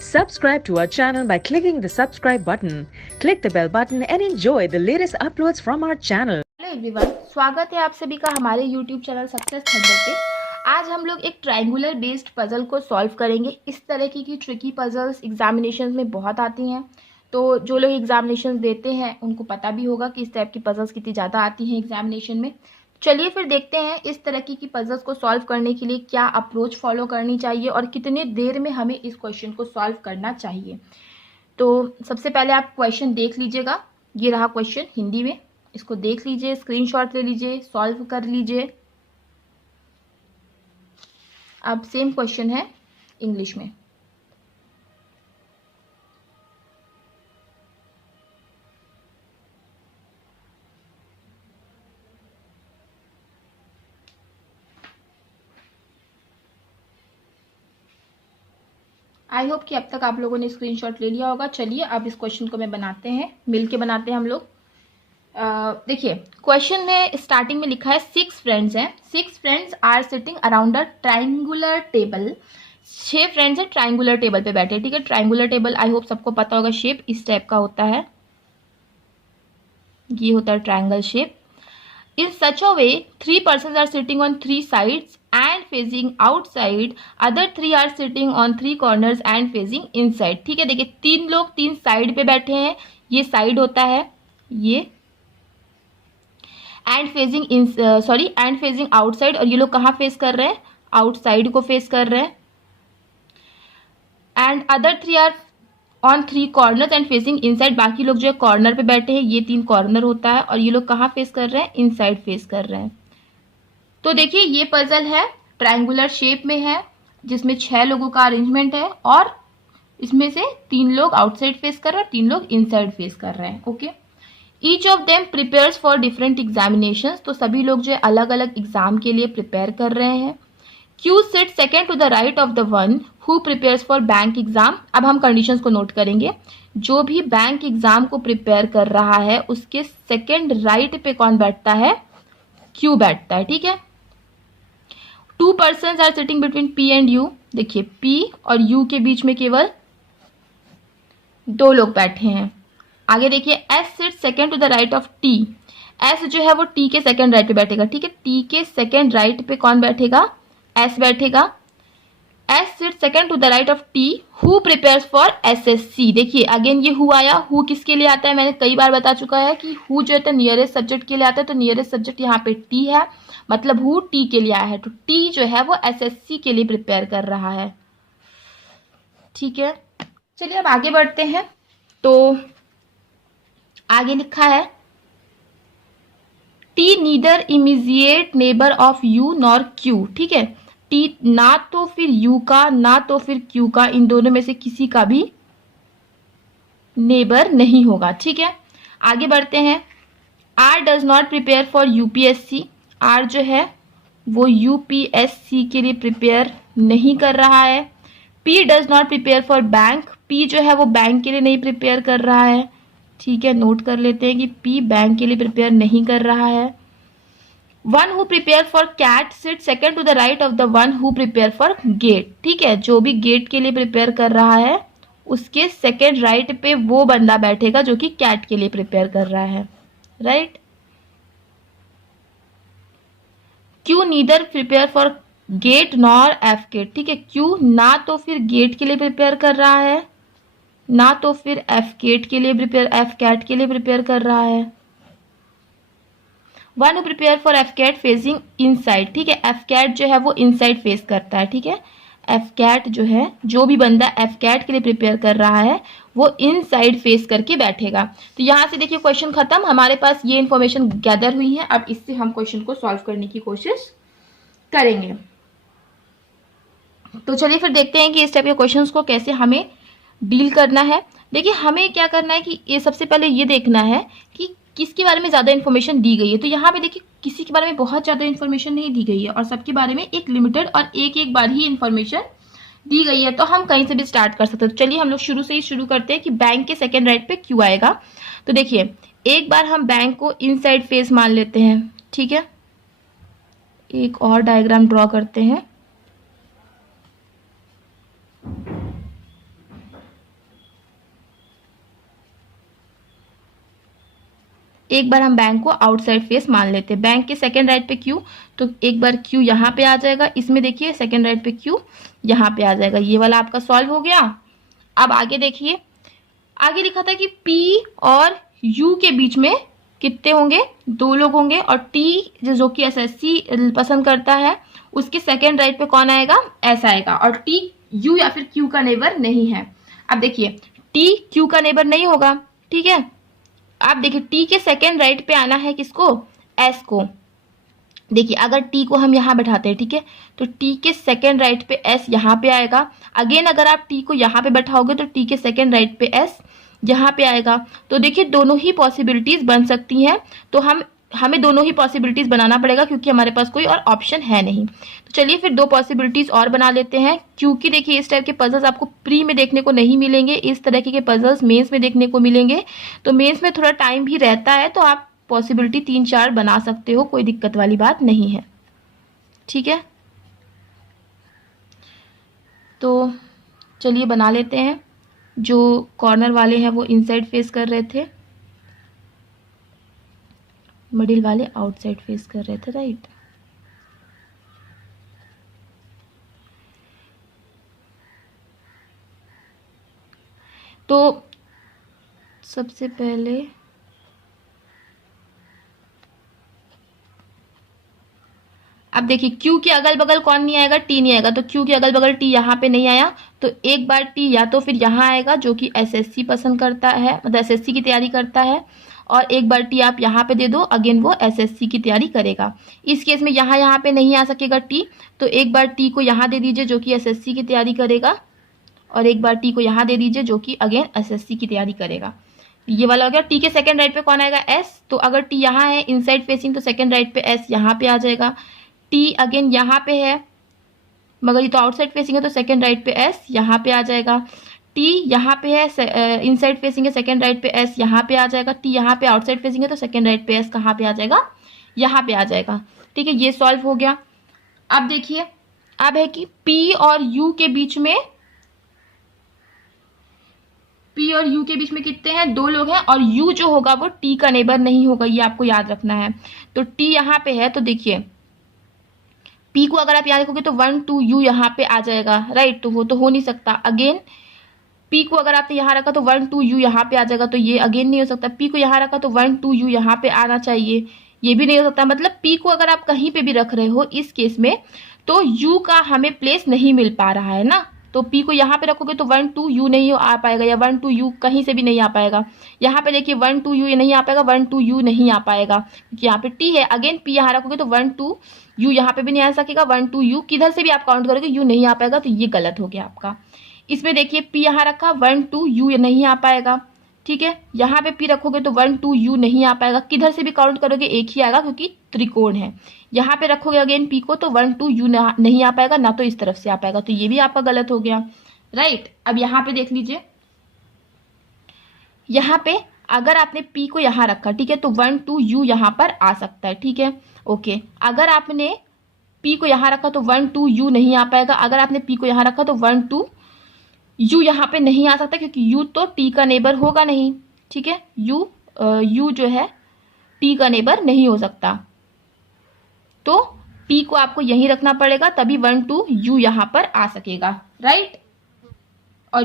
Subscribe to our channel by clicking the subscribe button. Click the bell button and enjoy the latest uploads from our channel. Hello everyone, स्वागत है आप सभी का हमारे YouTube channel success thunder पे। आज हम लोग एक ट्रायंगुलर बेस्ड पजल को सॉल्व करेंगे। इस तरह की ट्रिकी पजल्स एग्जामिनेशन में बहुत आती हैं, तो जो लोग एग्जामिनेशन देते हैं उनको पता भी होगा कि इस टाइप की पजल्स कितनी ज़्यादा आती हैं एग्जामिनेशन में। चलिए फिर देखते हैं इस तरह की पजल्स को सॉल्व करने के लिए क्या अप्रोच फॉलो करनी चाहिए और कितने देर में हमें इस क्वेश्चन को सॉल्व करना चाहिए। तो सबसे पहले आप क्वेश्चन देख लीजिएगा। ये रहा क्वेश्चन हिंदी में, इसको देख लीजिए, स्क्रीनशॉट ले लीजिए, सॉल्व कर लीजिए। अब सेम क्वेश्चन है इंग्लिश में। आई होप कि अब तक आप लोगों ने स्क्रीनशॉट ले लिया होगा। चलिए अब इस क्वेश्चन को मैं बनाते हैं, मिलके बनाते हैं हम लोग। देखिए क्वेश्चन में स्टार्टिंग में लिखा है 6 फ्रेंड्स हैं। 6 friends are sitting around a triangular table. 6 friends हैं, ट्राइंगुलर टेबल पे बैठे। ठीक है, ट्राइंगुलर टेबल आई होप सबको पता होगा, शेप इस टाइप का होता है, ये होता है triangle shape. In such a way, 3 persons are sitting on 3 sides and facing outside. Other 3 are sitting on 3 corners and facing inside. ठीक है, देखिए 3 लोग 3 साइड पे बैठे हैं, ये साइड होता है ये, एंड फेजिंग आउटसाइड। और ये लोग कहाँ फेस कर रहे हैं? आउटसाइड को फेस कर रहे हैं। And other 3 are on 3 corners and facing inside. बाकी लोग जो है कॉर्नर पे बैठे हैं, ये 3 कॉर्नर होता है, और ये लोग कहाँ फेस कर रहे हैं? इनसाइड फेस कर रहे हैं। तो देखिए ये पजल है, ट्रायंगुलर शेप में है, जिसमें 6 लोगों का अरेंजमेंट है, और इसमें से 3 लोग आउटसाइड फेस कर रहे हैं और 3 लोग इनसाइड फेस कर रहे हैं। Okay, each of them prepares for different examinations. तो सभी लोग जो है अलग अलग एग्जाम के लिए प्रिपेयर कर रहे हैं। Q sits second to the right of the one who prepares for bank exam. अब हम कंडीशंस को नोट करेंगे। जो भी बैंक एग्जाम को प्रिपेयर कर रहा है उसके सेकंड राइट पे कौन बैठता है? Q बैठता है। ठीक है, 2 persons are sitting between P and U। देखिए P और U के बीच में केवल 2 लोग बैठे हैं। आगे देखिए S sits second to the right of T। S जो है वो T के सेकंड राइट पे बैठेगा। ठीक है, T के सेकंड राइट पे कौन बैठेगा? S बैठेगा। S sit second to the right of T who prepares for SSC। देखिए अगेन ये हु आया, हु किसके लिए आता है? मैंने कई बार बता चुका है कि हु जो है नियरेस्ट सब्जेक्ट के लिए आता है, तो नियरेस्ट सब्जेक्ट यहाँ पे T है, मतलब हु T के लिए आया है, तो T जो है वो SSC के लिए प्रिपेयर कर रहा है। ठीक है, चलिए अब आगे बढ़ते हैं। तो आगे लिखा है T neither immediate neighbour of U nor Q। ठीक है, T ना तो फिर U का ना तो फिर Q का, इन दोनों में से किसी का भी नेबर नहीं होगा। ठीक है, आगे बढ़ते हैं। R does not prepare for UPSC। R जो है वो UPSC के लिए प्रिपेयर नहीं कर रहा है। P does not prepare for bank. P जो है वो बैंक के लिए नहीं प्रिपेयर कर रहा है। ठीक है, नोट कर लेते हैं कि P बैंक के लिए प्रिपेयर नहीं कर रहा है। One who prepare for CAT sit second to the right of the one who prepare for GATE. ठीक है, जो भी गेट के लिए प्रिपेयर कर रहा है उसके सेकंड राइट पे वो बंदा बैठेगा जो कि कैट के लिए प्रिपेयर कर रहा है। Right, Q neither prepare for GATE nor F GATE. ठीक है, क्यू ना तो फिर गेट के लिए प्रिपेयर कर रहा है, ना तो फिर एफ गेट के लिए प्रिपेयर, एफ कैट के लिए प्रिपेयर कर रहा है। One who prepare for F CAT facing inside. ठीक है, एफ कैट जो है वो इनसाइड फेस करता है। ठीक है, एफ कैट जो है, जो भी बंदा एफ कैट के लिए प्रिपेयर कर रहा है वो इनसाइड फेस करके बैठेगा। तो यहाँ से देखिए क्वेश्चन खत्म, हमारे पास ये इन्फॉर्मेशन गैदर हुई है। अब इससे हम क्वेश्चन को सॉल्व करने की कोशिश करेंगे। तो चलिए फिर देखते हैं कि इस टाइप के क्वेश्चंस को कैसे हमें डील करना है। देखिए हमें क्या करना है कि ये सबसे पहले ये देखना है कि किसके बारे में ज़्यादा इन्फॉर्मेशन दी गई है। तो यहाँ पे देखिए किसी के बारे में बहुत ज़्यादा इन्फॉर्मेशन नहीं दी गई है और सबके बारे में एक लिमिटेड और एक बार ही इन्फॉर्मेशन दी गई है, तो हम कहीं से भी स्टार्ट कर सकते हैं। तो चलिए हम लोग शुरू से ही शुरू करते हैं कि बैंक के सेकेंड राइट पे क्यू आएगा। तो देखिए एक बार हम बैंक को इनसाइड फेस मान लेते हैं, ठीक है, एक और डायग्राम ड्रॉ करते हैं। एक बार हम बैंक को आउटसाइड फेस मान लेते हैं। बैंक के सेकंड राइट पे क्यू, तो एक बार क्यू यहाँ पे आ जाएगा। इसमें देखिए सेकंड राइट पे क्यू यहाँ पे आ जाएगा। ये वाला आपका सॉल्व हो गया। अब आगे देखिए, आगे लिखा था कि पी और यू के बीच में कितने होंगे, 2 लोग होंगे, और टी जो कि एसएससी पसंद करता है उसके सेकंड राइट पे कौन आएगा, एस आएगा, और टी यू या फिर क्यू का नेबर नहीं है। अब देखिए टी क्यू का नेबर नहीं होगा, ठीक है। आप देखिए टी के सेकेंड राइट पे आना है किसको, एस को। देखिए अगर टी को हम यहाँ बैठाते हैं, ठीक है, तो टी के सेकेंड राइट पे एस यहाँ पे आएगा। अगेन अगर आप टी को यहाँ पे बैठाओगे तो टी के सेकेंड राइट पे एस यहाँ पे आएगा। तो देखिए दोनों ही पॉसिबिलिटीज बन सकती हैं। तो हमें दोनों ही पॉसिबिलिटीज बनाना पड़ेगा क्योंकि हमारे पास कोई और ऑप्शन है नहीं। तो चलिए फिर 2 पॉसिबिलिटीज और बना लेते हैं, क्योंकि देखिए इस टाइप के पजल्स आपको प्री में देखने को नहीं मिलेंगे, इस तरह के पजल्स मेंस में देखने को मिलेंगे। तो मेंस में थोड़ा टाइम भी रहता है, तो आप पॉसिबिलिटी 3-4 बना सकते हो, कोई दिक्कत वाली बात नहीं है, ठीक है। तो चलिए बना लेते हैं। जो कॉर्नर वाले हैं वो इनसाइड फेस कर रहे थे, मिडिल वाले आउटसाइड फेस कर रहे थे, राइट। तो सबसे पहले अब देखिए Q के अगल बगल कौन नहीं आएगा, T नहीं आएगा। तो Q के अगल बगल T यहाँ पे नहीं आया, तो एक बार T या तो फिर यहाँ आएगा जो कि एसएससी पसंद करता है, मतलब एसएससी की तैयारी करता है, और एक बार T आप यहाँ पे दे दो, अगेन वो एसएससी की तैयारी करेगा। इस केस में यहाँ पे नहीं आ सकेगा T, तो एक बार T को यहाँ दे दीजिए जो कि एसएससी की तैयारी करेगा, और एक बार T को यहाँ दे दीजिए जो कि अगेन एसएससी की तैयारी करेगा। ये वाला हो गया। T के सेकंड राइट पे कौन आएगा, S। तो अगर T यहाँ है इनसाइड फेसिंग, तो सेकंड राइट पे S यहाँ पे आ जाएगा। T अगेन यहाँ पे है, मगर ये तो आउटसाइड फेसिंग है, तो सेकंड राइट पे S यहाँ पे आ जाएगा। T यहाँ पे है, इनसाइड फेसिंग है, सेकंड राइट पे S यहाँ पे आ जाएगा। T यहाँ पे आउटसाइड फेसिंग है, तो सेकंड राइट पे S कहाँ पे आ जाएगा, यहाँ पे आ जाएगा, ठीक है। ये सॉल्व हो गया। अब देखिए अब है कि P और U के बीच में, P और U के बीच में कितने हैं, 2 लोग हैं, और U जो होगा वो T का नेबर नहीं होगा, ये आपको याद रखना है। तो T यहाँ पे है, तो देखिए P को अगर आप यहाँ देखोगे तो 1 2 U यहाँ पे आ जाएगा, राइट। तो वो तो हो नहीं सकता। अगेन P को अगर आपने यहाँ रखा तो 1 2 U यहाँ पे आ जाएगा, तो ये अगेन नहीं हो सकता। P को यहाँ रखा तो 1 2 U यहाँ पे आना चाहिए, ये भी नहीं हो सकता। मतलब P को अगर आप कहीं पे भी रख रहे हो इस केस में, तो U का हमें प्लेस नहीं मिल पा रहा है ना। तो P को यहाँ पे रखोगे तो 1 2 U नहीं आ पाएगा, या 1 2 U कहीं से भी नहीं आ पाएगा। यहाँ पे देखिए 1 2 U नहीं आ पाएगा, 1 2 U नहीं आ पाएगा, क्योंकि यहाँ पे T है। अगेन P यहाँ रखोगे तो 1 2 U यहाँ पे भी नहीं आ सकेगा, 1 2 U किधर से भी आप काउंट करोगे U नहीं आ पाएगा, तो ये गलत हो गया आपका। इसमें देखिए P यहाँ रखा, 1 2 U नहीं आ पाएगा, ठीक है। यहाँ पे P रखोगे तो 1 2 U नहीं आ पाएगा, किधर से भी काउंट करोगे एक ही आएगा क्योंकि त्रिकोण है। यहाँ पे रखोगे अगेन P को, तो 1 2 U नहीं आ पाएगा, ना तो इस तरफ से आ पाएगा, तो ये भी आपका गलत हो गया, राइट। अब यहाँ पे देख लीजिए, यहाँ पे अगर आपने P को यहाँ रखा, ठीक है, तो 1 2 U यहाँ पर आ सकता है, ठीक है, ओके। अगर आपने P को यहाँ रखा तो 1 2 U नहीं आ पाएगा। अगर आपने P को यहाँ रखा तो 1 2 U यहाँ पे नहीं आ सकता, क्योंकि U तो T का नेबर होगा नहीं, ठीक है। U जो है T का नेबर नहीं हो सकता, तो P को आपको यहीं रखना पड़ेगा, तभी 1 2 U यहाँ पर आ सकेगा, राइट। और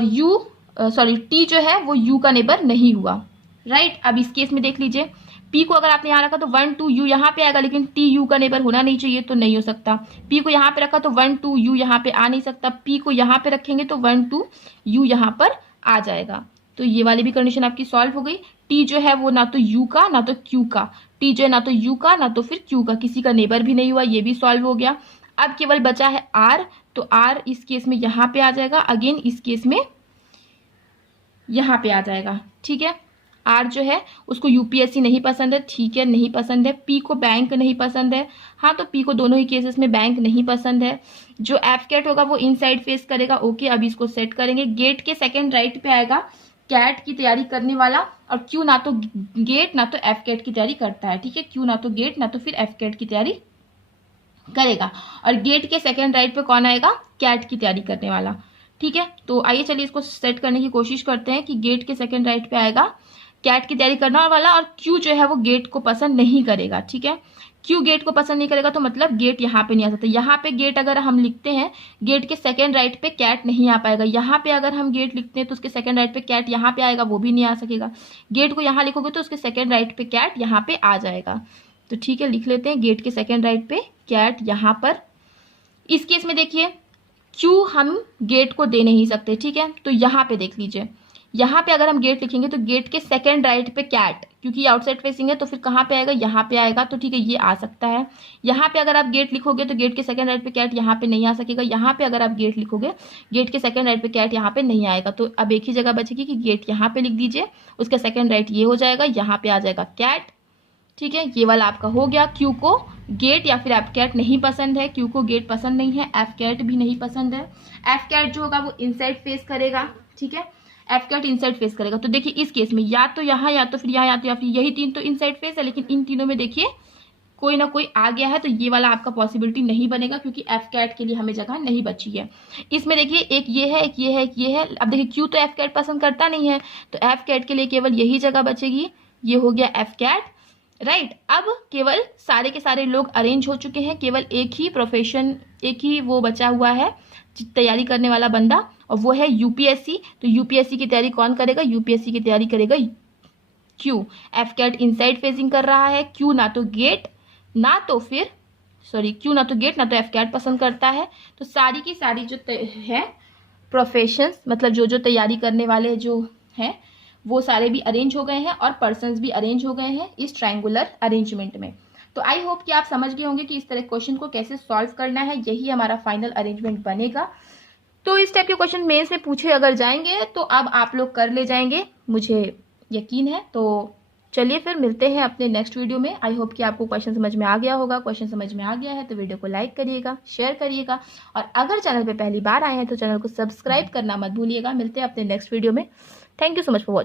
T जो है वो U का नेबर नहीं हुआ, राइट। अब इस केस में देख लीजिए, P को अगर आपने यहाँ रखा तो 1 2 U यहाँ पे आएगा, लेकिन T U का नेबर होना नहीं चाहिए, तो नहीं हो सकता। P को यहाँ पे रखा तो 1 2 U यहाँ पे आ नहीं सकता, P को यहाँ पे रखेंगे तो 1 2 U यहाँ पर आ जाएगा। तो ये वाली भी कंडीशन आपकी सॉल्व हो गई। T जो है वो ना तो U का ना तो Q का, T जो है ना तो U का ना तो फिर Q का, किसी का नेबर भी नहीं हुआ, ये भी सॉल्व हो गया। अब केवल बचा है R, तो R इस केस में यहाँ पे आ जाएगा, अगेन इस केस में यहाँ पे आ जाएगा, ठीक है। R जो है उसको यूपीएससी नहीं पसंद है, ठीक है, नहीं पसंद है। P को बैंक नहीं पसंद है, हाँ, तो P को दोनों ही केसेस में बैंक नहीं पसंद है। जो एफ कैट होगा वो इनसाइड फेस करेगा, ओके। अब इसको सेट करेंगे। गेट के सेकंड राइट पे आएगा कैट की तैयारी करने वाला, और क्यू ना तो गेट ना तो एफ कैट की तैयारी करता है, ठीक है। क्यू ना तो गेट ना तो फिर एफ कैट की तैयारी करेगा, और गेट के सेकेंड राइट पे कौन आएगा, कैट की तैयारी करने वाला, ठीक है। तो आइए चलिए इसको सेट करने की कोशिश करते हैं कि गेट के सेकेंड राइट पे आएगा कैट की तैयारी करने वाला, और क्यू जो है वो गेट को पसंद नहीं करेगा, ठीक है। क्यू गेट को पसंद नहीं करेगा तो मतलब गेट यहाँ पे नहीं आ सकता। यहाँ पे गेट अगर हम लिखते हैं, गेट के सेकेंड राइट पे कैट नहीं आ पाएगा। यहाँ पे अगर हम गेट लिखते हैं तो उसके सेकेंड राइट पे कैट यहाँ पे आएगा, वो भी नहीं आ सकेगा। गेट को यहाँ लिखोगे तो उसके सेकेंड राइट पे कैट यहाँ पे आ जाएगा। तो ठीक है, लिख लेते हैं गेट के सेकेंड राइट पे कैट यहाँ पर। इस केस में देखिए क्यू हम गेट को दे नहीं सकते, ठीक है। तो यहाँ पे देख लीजिए, यहाँ पे अगर हम गेट लिखेंगे तो गेट के सेकेंड राइट पे कैट, क्योंकि आउटसाइड फेसिंग है तो फिर कहाँ पे आएगा, यहाँ पे आएगा। तो ठीक है, ये आ सकता है। यहाँ पे अगर आप गेट लिखोगे तो गेट के सेकेंड राइट पे कैट यहाँ पे नहीं आ सकेगा। यहाँ पे अगर आप गेट लिखोगे, गेट के सेकेंड राइट पे कैट यहाँ पे नहीं आएगा। तो अब एक ही जगह बचेगी कि गेट यहाँ पे लिख दीजिए, उसका सेकेंड राइट ये हो जाएगा, यहाँ पे आ जाएगा कैट, ठीक है। ये वाला आपका हो गया। क्यू को गेट या फिर एफ कैट नहीं पसंद है, क्यू को गेट पसंद नहीं है, एफ कैट भी नहीं पसंद है। एफ कैट जो होगा वो इनसाइड फेस करेगा, ठीक है। एफ कैट इनसाइड फेस करेगा। तो देखिए इस केस में या तो यहाँ या तो फिर यहाँ या फिर यही तीन तो इनसाइड फेस है, लेकिन इन तीनों में देखिए कोई ना कोई आ गया है, तो ये वाला आपका पॉसिबिलिटी नहीं बनेगा क्योंकि एफ कैट के लिए हमें जगह नहीं बची है। इसमें देखिए एक ये है, एक ये है, एक ये है। अब देखिए क्यू तो एफ कैट पसंद करता नहीं है, तो एफ कैट के लिए केवल यही जगह बचेगी, ये हो गया एफ कैट, राइट। अब केवल सारे के सारे लोग अरेंज हो चुके हैं, केवल एक ही प्रोफेशन, एक ही वो बचा हुआ है तैयारी करने वाला बंदा, और वो है यूपीएससी। तो यूपीएससी की तैयारी कौन करेगा, यूपीएससी की तैयारी करेगा Q. F CAT inside facing कर रहा है, क्यू ना तो गेट ना तो फिर क्यू ना तो गेट ना तो एफ कैट पसंद करता है। तो सारी की सारी जो है प्रोफेशंस, मतलब जो जो तैयारी करने वाले जो हैं वो सारे भी अरेंज हो गए हैं, और पर्सन्स भी अरेंज हो गए हैं इस ट्रायंगुलर अरेंजमेंट में। तो आई होप कि आप समझ गए होंगे कि इस तरह क्वेश्चन को कैसे सॉल्व करना है, यही हमारा फाइनल अरेंजमेंट बनेगा। तो इस टाइप के क्वेश्चन मेंस में पूछे अगर जाएंगे तो अब आप लोग कर ले जाएंगे, मुझे यकीन है। तो चलिए फिर मिलते हैं अपने नेक्स्ट वीडियो में। आई होप कि आपको क्वेश्चन समझ में आ गया होगा। क्वेश्चन समझ में आ गया है तो वीडियो को लाइक करिएगा, शेयर करिएगा, और अगर चैनल पे पहली बार आए हैं तो चैनल को सब्सक्राइब करना मत भूलिएगा। मिलते हैं अपने नेक्स्ट वीडियो में। Thank you so much for watching.